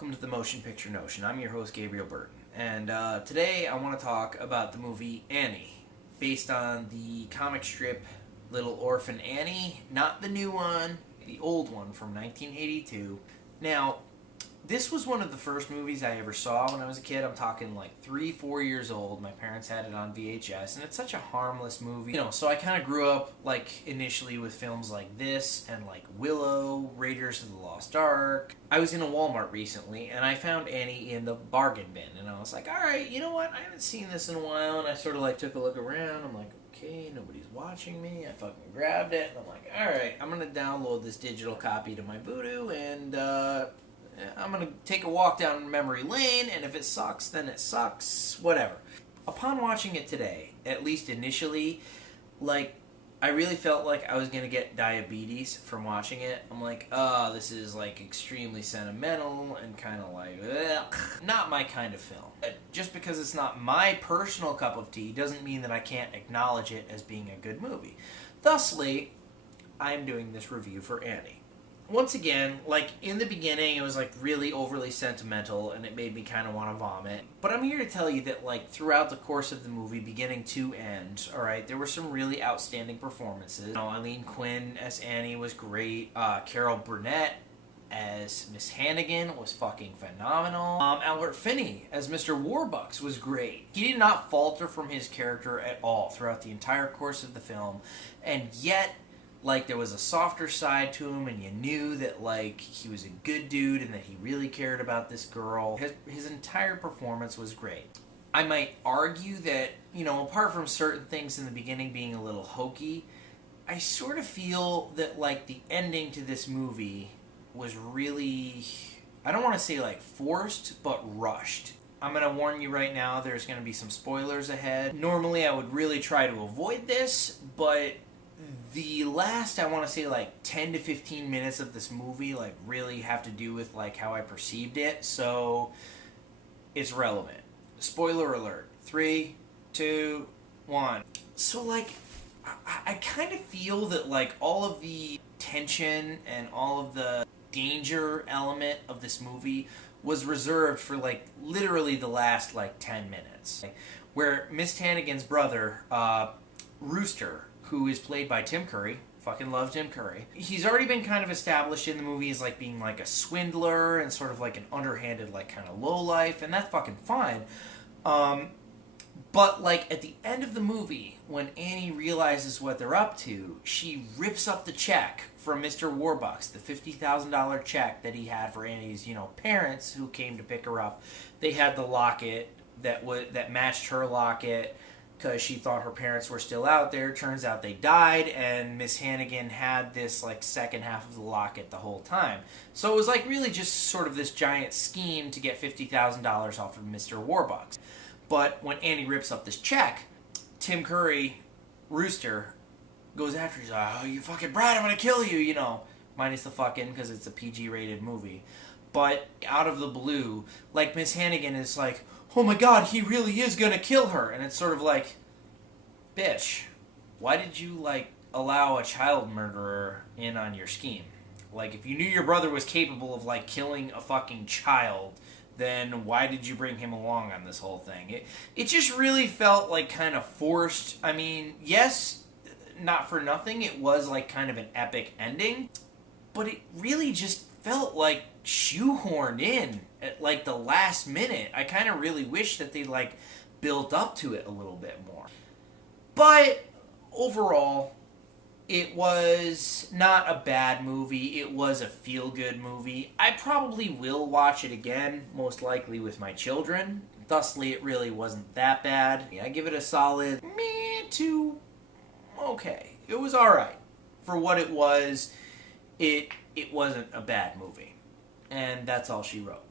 welcome to the Motion Picture Notion. I'm your host, Gabriel Burton, and today I want to talk about the movie Annie, based on the comic strip Little Orphan Annie, not the new one, the old one from 1982. Now, this was one of the first movies I ever saw when I was a kid. I'm talking like 3-4 years old. My parents had it on VHS, and it's such a harmless movie. So I kind of grew up like initially with films like this and like Willow, Raiders of the Lost Ark. I was in a Walmart recently, and I found Annie in the bargain bin, and I was like, all right, you know what? I haven't seen this in a while, and I sort of like took a look around. I'm like, okay, nobody's watching me. I fucking grabbed it, and I'm like, all right, I'm gonna download this digital copy to my Voodoo, and I'm going to take a walk down memory lane, and if it sucks, then it sucks, whatever. Upon watching it today, at least initially, like, I really felt like I was going to get diabetes from watching it. I'm like, oh, this is, like, extremely sentimental and kind of like, ugh. Not my kind of film. Just because it's not my personal cup of tea doesn't mean that I can't acknowledge it as being a good movie. Thusly, I'm doing this review for Annie. Once again, like, in the beginning, it was, like, really overly sentimental, and it made me kind of want to vomit. But I'm here to tell you that, like, throughout the course of the movie, beginning to end, alright, there were some really outstanding performances. Eileen Quinn as Annie was great. Carol Burnett as Miss Hannigan was fucking phenomenal. Albert Finney as Mr. Warbucks was great. He did not falter from his character at all throughout the entire course of the film, and yet, like, there was a softer side to him, and you knew that, like, he was a good dude and that he really cared about this girl. His entire performance was great. I might argue that, apart from certain things in the beginning being a little hokey, I sort of feel that, like, the ending to this movie was really, I don't want to say, like, forced, but rushed. I'm going to warn you right now, there's going to be some spoilers ahead. Normally, I would really try to avoid this, but the last, I want to say, like, 10 to 15 minutes of this movie, like, really have to do with, like, how I perceived it, so it's relevant. Spoiler alert. 3, 2, 1. So, like, I kind of feel that, like, all of the tension and all of the danger element of this movie was reserved for, like, literally the last, like, 10 minutes. Where Miss Hannigan's brother, Rooster, who is played by Tim Curry. Fucking love Tim Curry. He's already been kind of established in the movie as, like, being, like, a swindler and sort of, like, an underhanded, like, kind of lowlife, and that's fucking fine. But, like, at the end of the movie, when Annie realizes what they're up to, she rips up the check from Mr. Warbucks, the $50,000 check that he had for Annie's, parents who came to pick her up. They had the locket that matched her locket, because she thought her parents were still out there. Turns out they died, and Miss Hannigan had this, like, second half of the locket the whole time. So it was, like, really just sort of this giant scheme to get $50,000 off of Mr. Warbucks. But when Annie rips up this check, Tim Curry, Rooster, goes after her. He's like, oh, you fucking brat, I'm gonna kill you, minus the fucking, because it's a PG-rated movie. But out of the blue, like, Miss Hannigan is like, oh my god, he really is gonna kill her. And it's sort of like, bitch, why did you, like, allow a child murderer in on your scheme? Like, if you knew your brother was capable of, like, killing a fucking child, then why did you bring him along on this whole thing? It just really felt, like, kind of forced. I mean, yes, not for nothing, it was, like, kind of an epic ending, but it really just felt like shoehorned in at, like, the last minute. I kind of really wish that they, like, built up to it a little bit more. But overall, it was not a bad movie. It was a feel-good movie. I probably will watch it again, most likely with my children. Thusly, it really wasn't that bad. I give it a solid meh to okay. It was alright. For what it was, it wasn't a bad movie. And that's all she wrote.